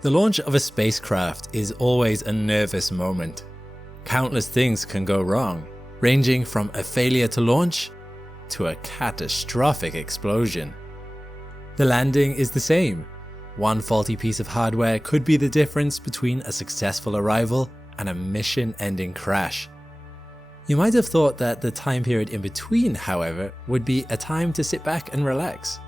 The launch of a spacecraft is always a nervous moment. Countless things can go wrong, ranging from a failure to launch to a catastrophic explosion. The landing is the same. One faulty piece of hardware could be the difference between a successful arrival and a mission-ending crash. You might have thought that the time period in between, however, would be a time to sit back and relax.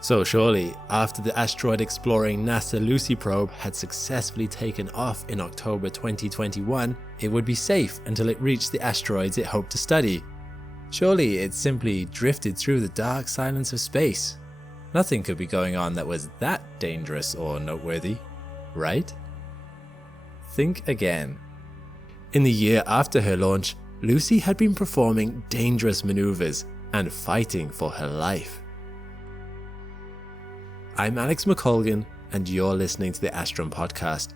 So surely, after the asteroid exploring NASA Lucy probe had successfully taken off in October 2021, it would be safe until it reached the asteroids it hoped to study. Surely it simply drifted through the dark silence of space. Nothing could be going on that was that dangerous or noteworthy, right? Think again. In the year after her launch, Lucy had been performing dangerous maneuvers and fighting for her life. I'm Alex McColgan, and you're listening to the Astrum podcast.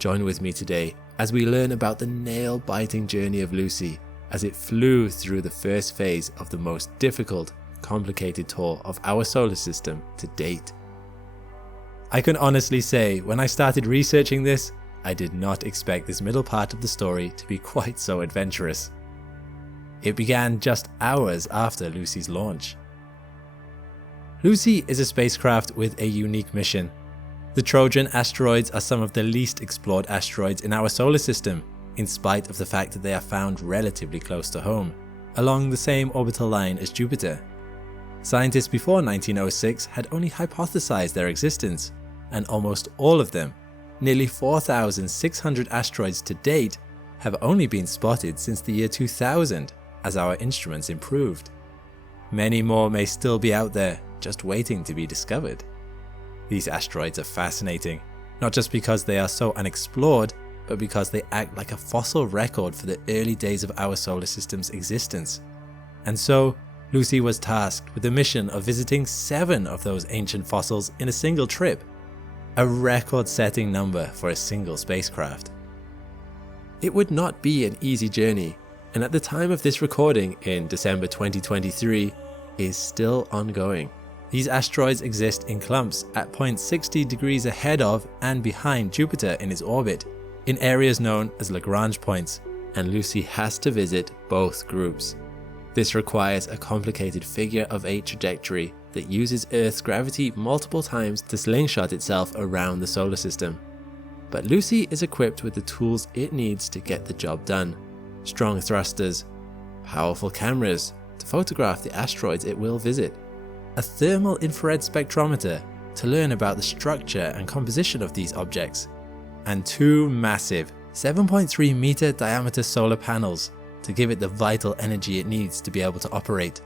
Join with me today as we learn about the nail-biting journey of Lucy as it flew through the first phase of the most difficult, complicated tour of our solar system to date. I can honestly say, when I started researching this, I did not expect this middle part of the story to be quite so adventurous. It began just hours after Lucy's launch. Lucy is a spacecraft with a unique mission. The Trojan asteroids are some of the least explored asteroids in our solar system, in spite of the fact that they are found relatively close to home, along the same orbital line as Jupiter. Scientists before 1906 had only hypothesized their existence, and almost all of them, nearly 4,600 asteroids to date, have only been spotted since the year 2000 as our instruments improved. Many more may still be out there, just waiting to be discovered. These asteroids are fascinating, not just because they are so unexplored, but because they act like a fossil record for the early days of our solar system's existence. And so, Lucy was tasked with the mission of visiting 7 of those ancient fossils in a single trip, a record-setting number for a single spacecraft. It would not be an easy journey, and at the time of this recording in December 2023, is still ongoing. These asteroids exist in clumps at points 60 degrees ahead of and behind Jupiter in its orbit, in areas known as Lagrange points, and Lucy has to visit both groups. This requires a complicated figure-of-8 trajectory that uses Earth's gravity multiple times to slingshot itself around the solar system. But Lucy is equipped with the tools it needs to get the job done. Strong thrusters, powerful cameras to photograph the asteroids it will visit, a thermal infrared spectrometer to learn about the structure and composition of these objects, and 2 massive 7.3 meter diameter solar panels to give it the vital energy it needs to be able to operate.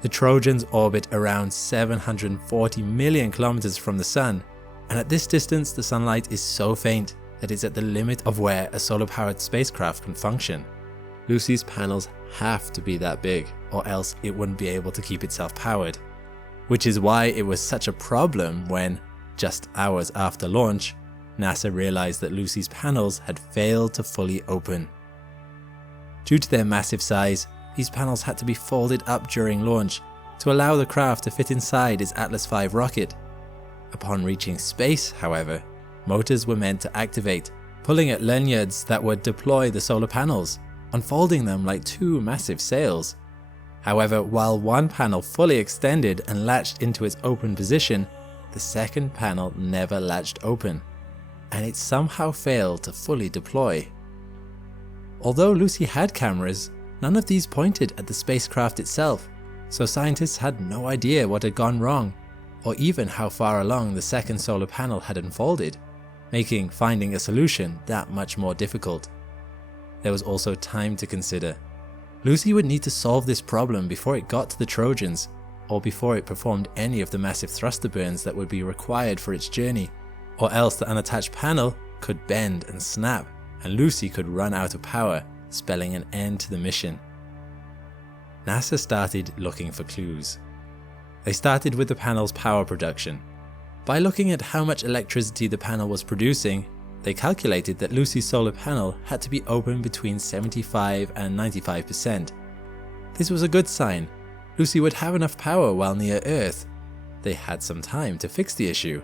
The Trojans orbit around 740 million kilometers from the Sun, and at this distance the sunlight is so faint that it's at the limit of where a solar-powered spacecraft can function. Lucy's panels have to be that big, or else it wouldn't be able to keep itself powered. Which is why it was such a problem when, just hours after launch, NASA realized that Lucy's panels had failed to fully open. Due to their massive size, these panels had to be folded up during launch to allow the craft to fit inside its Atlas V rocket. Upon reaching space, however, motors were meant to activate, pulling at lanyards that would deploy the solar panels, unfolding them like 2 massive sails. However, while one panel fully extended and latched into its open position, the second panel never latched open, and it somehow failed to fully deploy. Although Lucy had cameras, none of these pointed at the spacecraft itself, so scientists had no idea what had gone wrong, or even how far along the second solar panel had unfolded, making finding a solution that much more difficult. There was also time to consider. Lucy would need to solve this problem before it got to the Trojans, or before it performed any of the massive thruster burns that would be required for its journey, or else the unattached panel could bend and snap, and Lucy could run out of power, spelling an end to the mission. NASA started looking for clues. They started with the panel's power production. By looking at how much electricity the panel was producing, they calculated that Lucy's solar panel had to be open between 75 and 95%. This was a good sign. Lucy would have enough power while near Earth. They had some time to fix the issue.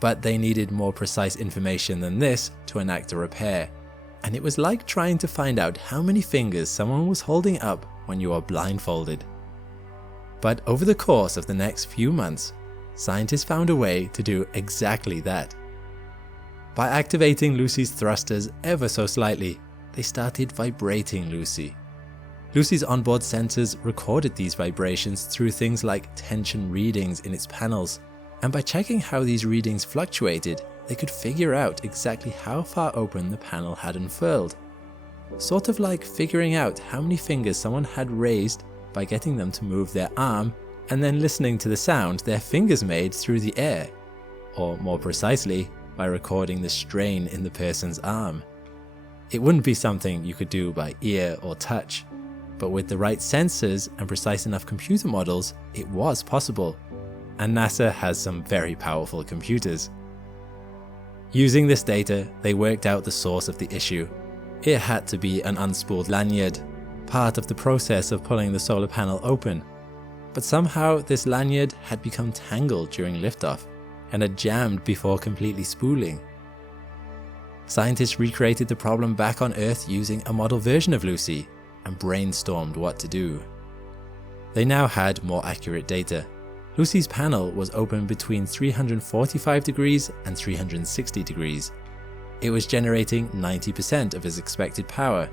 but they needed more precise information than this to enact a repair, and it was like trying to find out how many fingers someone was holding up when you are blindfolded. But over the course of the next few months, scientists found a way to do exactly that. By activating Lucy's thrusters ever so slightly, they started vibrating Lucy. Lucy's onboard sensors recorded these vibrations through things like tension readings in its panels, and by checking how these readings fluctuated, they could figure out exactly how far open the panel had unfurled. Sort of like figuring out how many fingers someone had raised by getting them to move their arm and then listening to the sound their fingers made through the air, or more precisely, by recording the strain in the person's arm. It wouldn't be something you could do by ear or touch, but with the right sensors and precise enough computer models, it was possible, and NASA has some very powerful computers. Using this data, they worked out the source of the issue. It had to be an unspooled lanyard, part of the process of pulling the solar panel open. But somehow this lanyard had become tangled during liftoff and had jammed before completely spooling. Scientists recreated the problem back on Earth using a model version of Lucy and brainstormed what to do. They now had more accurate data. Lucy's panel was open between 345 degrees and 360 degrees. It was generating 90% of its expected power.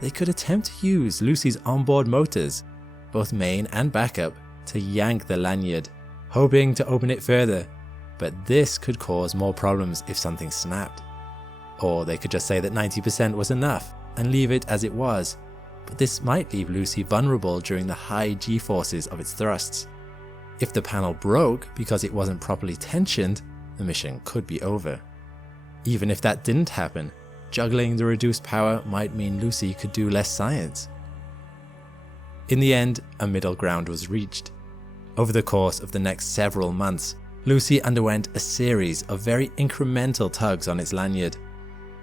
They could attempt to use Lucy's onboard motors, both main and backup, to yank the lanyard, hoping to open it further, but this could cause more problems if something snapped. Or they could just say that 90% was enough and leave it as it was, but this might leave Lucy vulnerable during the high G-forces of its thrusts. If the panel broke because it wasn't properly tensioned, the mission could be over. Even if that didn't happen, juggling the reduced power might mean Lucy could do less science. In the end, a middle ground was reached. Over the course of the next several months, Lucy underwent a series of very incremental tugs on its lanyard.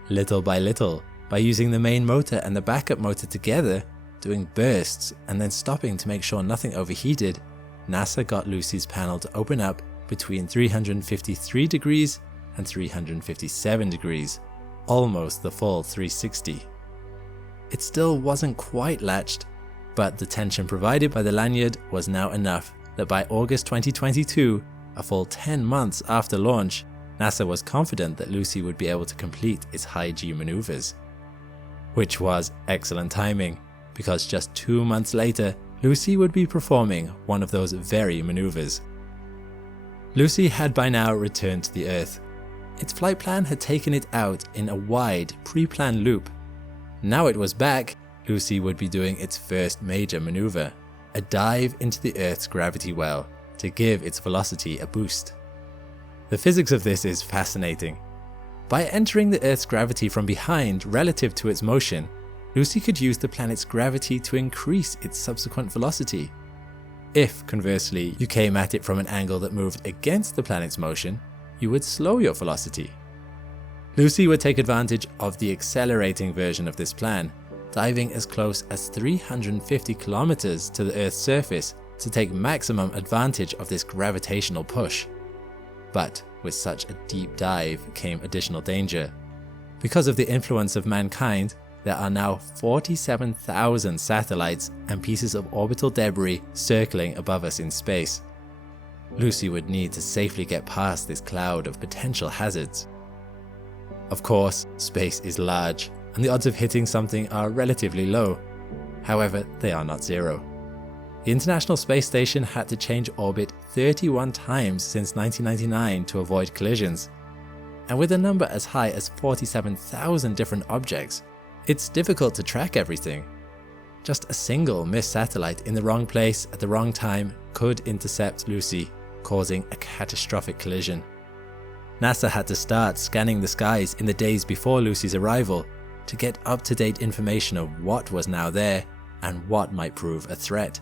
Little by little, by using the main motor and the backup motor together, doing bursts and then stopping to make sure nothing overheated, NASA got Lucy's panel to open up between 353 degrees and 357 degrees, almost the full 360. It still wasn't quite latched, but the tension provided by the lanyard was now enough that by August 2022, a full 10 months after launch, NASA was confident that Lucy would be able to complete its high G maneuvers. Which was excellent timing, because just 2 months later, Lucy would be performing one of those very maneuvers. Lucy had by now returned to the Earth. Its flight plan had taken it out in a wide, pre-planned loop. Now it was back, Lucy would be doing its first major maneuver, a dive into the Earth's gravity well to give its velocity a boost. The physics of this is fascinating. By entering the Earth's gravity from behind relative to its motion, Lucy could use the planet's gravity to increase its subsequent velocity. If, conversely, you came at it from an angle that moved against the planet's motion, you would slow your velocity. Lucy would take advantage of the accelerating version of this plan, diving as close as 350 kilometers to the Earth's surface to take maximum advantage of this gravitational push. But with such a deep dive came additional danger. Because of the influence of mankind, there are now 47,000 satellites and pieces of orbital debris circling above us in space. Lucy would need to safely get past this cloud of potential hazards. Of course, space is large, and the odds of hitting something are relatively low. However, they are not zero. The International Space Station had to change orbit 31 times since 1999 to avoid collisions. And with a number as high as 47,000 different objects, it's difficult to track everything. Just a single missed satellite in the wrong place at the wrong time could intercept Lucy, causing a catastrophic collision. NASA had to start scanning the skies in the days before Lucy's arrival to get up-to-date information of what was now there and what might prove a threat.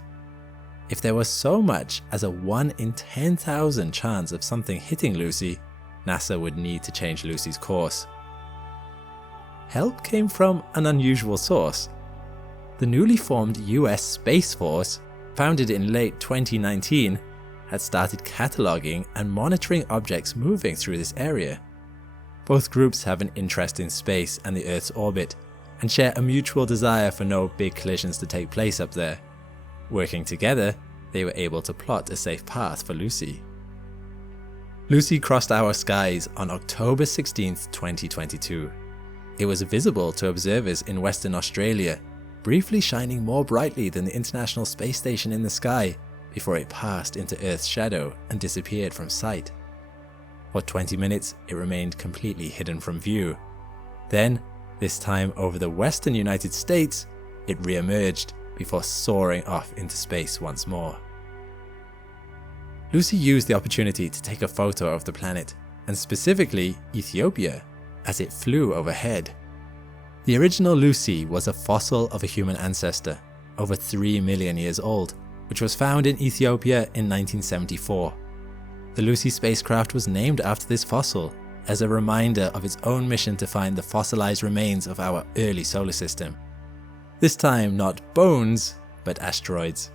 If there was so much as a 1 in 10,000 chance of something hitting Lucy, NASA would need to change Lucy's course. Help came from an unusual source. The newly formed US Space Force, founded in late 2019, had started cataloguing and monitoring objects moving through this area. Both groups have an interest in space and the Earth's orbit, and share a mutual desire for no big collisions to take place up there. Working together, they were able to plot a safe path for Lucy. Lucy crossed our skies on October 16, 2022. It was visible to observers in Western Australia, briefly shining more brightly than the International Space Station in the sky before it passed into Earth's shadow and disappeared from sight. For 20 minutes, it remained completely hidden from view. Then, this time over the western United States, it re-emerged before soaring off into space once more. Lucy used the opportunity to take a photo of the planet, and specifically Ethiopia, as it flew overhead. The original Lucy was a fossil of a human ancestor, over 3 million years old, which was found in Ethiopia in 1974. The Lucy spacecraft was named after this fossil, as a reminder of its own mission to find the fossilized remains of our early solar system. This time not bones, but asteroids.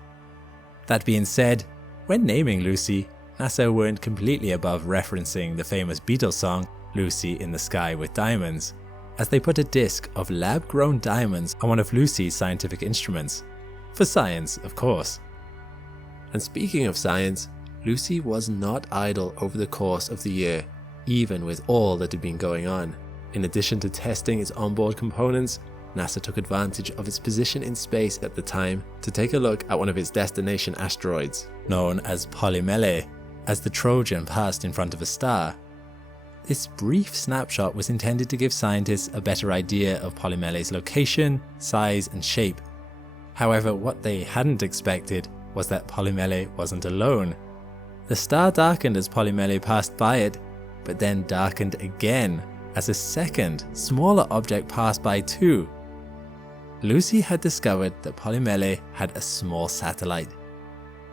That being said, when naming Lucy, NASA weren't completely above referencing the famous Beatles song, Lucy in the Sky with Diamonds, as they put a disc of lab-grown diamonds on one of Lucy's scientific instruments. For science, of course. And speaking of science, Lucy was not idle over the course of the year, even with all that had been going on. In addition to testing its onboard components, NASA took advantage of its position in space at the time to take a look at one of its destination asteroids, known as Polymele, as the Trojan passed in front of a star. This brief snapshot was intended to give scientists a better idea of Polymele's location, size, and shape. However, what they hadn't expected was that Polymele wasn't alone. The star darkened as Polymele passed by it, but then darkened again as a second, smaller object passed by too. Lucy had discovered that Polymele had a small satellite.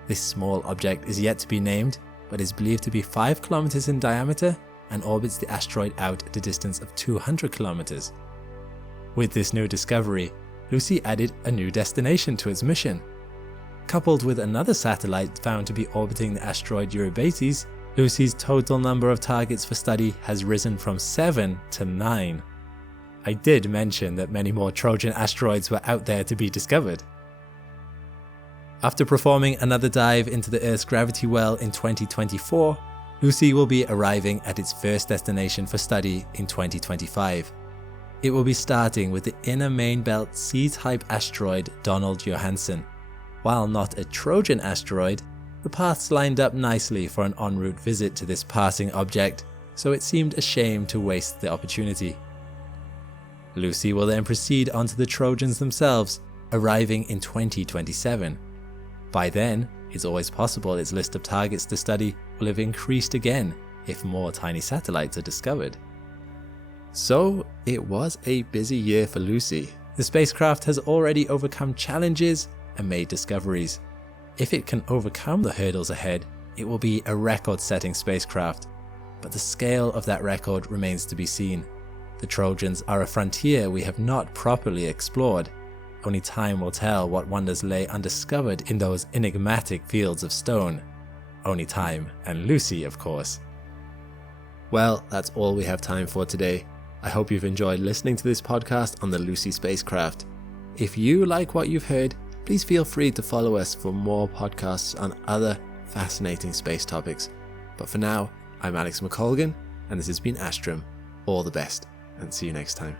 This small object is yet to be named, but is believed to be 5 kilometers in diameter and orbits the asteroid out at a distance of 200 kilometers. With this new discovery, Lucy added a new destination to its mission. Coupled with another satellite found to be orbiting the asteroid Eurybates, Lucy's total number of targets for study has risen from 7 to 9. I did mention that many more Trojan asteroids were out there to be discovered. After performing another dive into the Earth's gravity well in 2024, Lucy will be arriving at its first destination for study in 2025. It will be starting with the inner main belt C-type asteroid Donald Johanson. While not a Trojan asteroid, the paths lined up nicely for an en route visit to this passing object, so it seemed a shame to waste the opportunity. Lucy will then proceed onto the Trojans themselves, arriving in 2027. By then, it's always possible its list of targets to study will have increased again if more tiny satellites are discovered. So, it was a busy year for Lucy. The spacecraft has already overcome challenges and made discoveries. If it can overcome the hurdles ahead, it will be a record-setting spacecraft, but the scale of that record remains to be seen. The Trojans are a frontier we have not properly explored. Only time will tell what wonders lay undiscovered in those enigmatic fields of stone. Only time and Lucy, of course. Well, that's all we have time for today. I hope you've enjoyed listening to this podcast on the Lucy spacecraft. If you like what you've heard, please feel free to follow us for more podcasts on other fascinating space topics. But for now, I'm Alex McColgan, and this has been Astrum. All the best, and see you next time.